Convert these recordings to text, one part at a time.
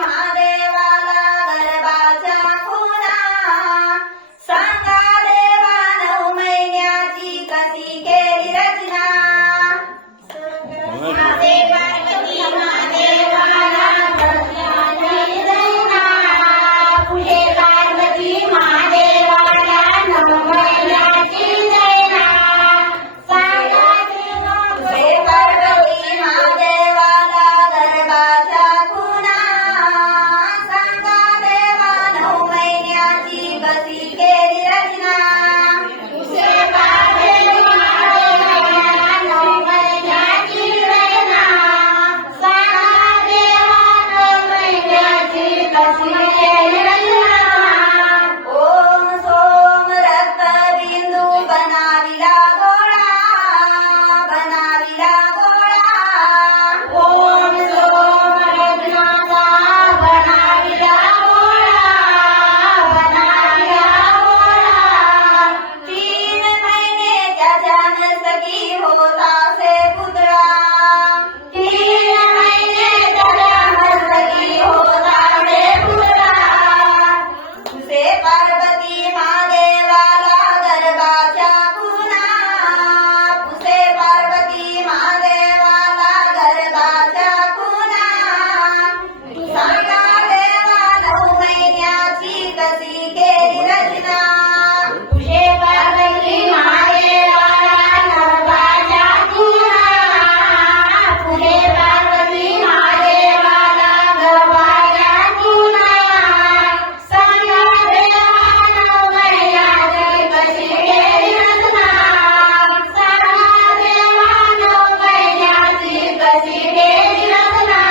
महादेवाला गरबाचा खुणा सांगा देवा 9 महिन्याची कशी केली रचना पार्वती महादेवाला गरबाची खुणा पुढे पार्वती महादेवाला 9 महिन्याची जैना सांगा देवा पुढे पार्वती महादेवाला गरबाचा खुणा सांगा देवा 9 महिन्याची कशी केली रचना पुढे पार्वती महादेवाला 9 महिन्याची जैना सांगा देवा 9 महिन्याची कशी केली रचना ओम सोम रक्तबिंदू बनाविला गोळा ओम सोम रत्नाचा बनाविला गोळा 3 महिने त्याच्या नसकी होता से पुतळा 3 महिने त्याच्या नसकी होता से पुतळा तुझे पार्वती महादेवाला गरबाच्या खुणा पुसे पार्वती महादेवाला गरबाच्या खुणा सांगा देवा 9 महिन्याची कशी केली रचना तुझे पार्वती महादेवाला गरबाच्या खुणा पुढे पार्वती महादेवाला गरबाच्या खुणा सांगा देवा 9 महिन्याची कशी केली रचना सांगा देवा 9 महिन्याची कशी केली रचना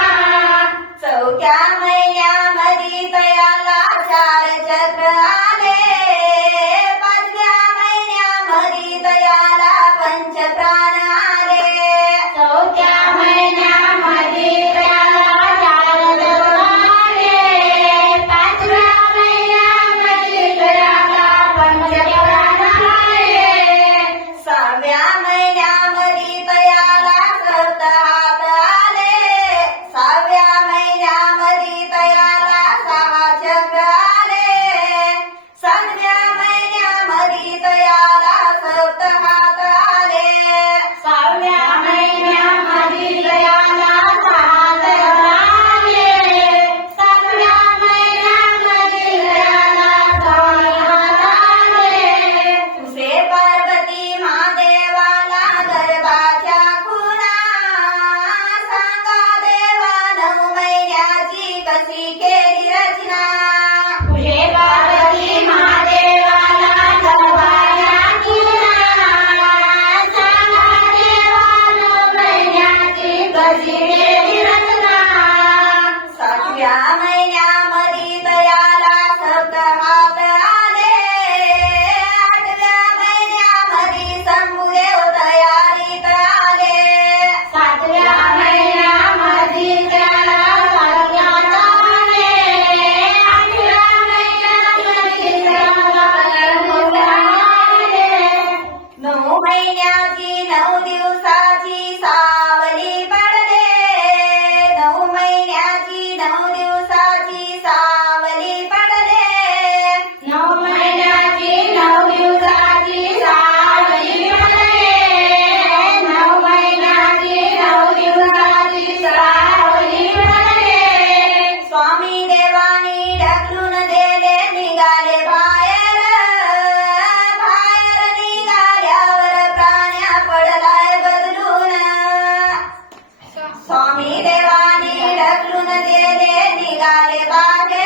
4थ्या महिन्यामध्ये तयाला 4 चक्र आले 5व्या महिन्यामध्ये तयाला 5 प्राण आले 4थ्या महिन्यामध्ये तयाला 4 चक्र आले 5व्या महिन्यामध्ये तयाला 5 प्राण आले 6व्या महिन्यामध्ये तयाला 7 हात आले 6व्या महिन्यामध्ये तयाला 6 चक्र आले 7व्या महिन्यामध्ये तयाला 7 हात आले 6व्या महिन्यामध्ये तयाला 6 चक्र आले 7व्या महिन्यामध्ये तयाला 6 हात आले तुझे पार्वती महादेवाला गरबाच्या खुणा सांगा देवा 9 महिन्याची कशी केली रचना पुढे पार्वती महादेवाला गरबाच्या खुणा सांगा देवा 9 महिन्याची कशी केली रचना 7व्या महिन्यामध्ये तयाला 7 हात आले 8व्या महिन्यामध्ये शंभूदेव तयारीत आले 7व्या महिन्यामध्ये त्याला 7 हात आले 8व्या महिन्यामध्ये त्याला 5 आले 9 महिन्याची 9 दिवसाची सावली पडले 9 महिन्याची 9 दिवसाची सावली पडले 9 महिन्याची 9 दिवसाची सावली पडले 9 महिन्याची 9 दिवसाची सावली पडले स्वामी देवानी ढकलून दिले निघाले बाहेर निघाल्यावर प्राण्या पडलाय बदलून स्वामी देवानी ढकलून दिले निघाले बाहेर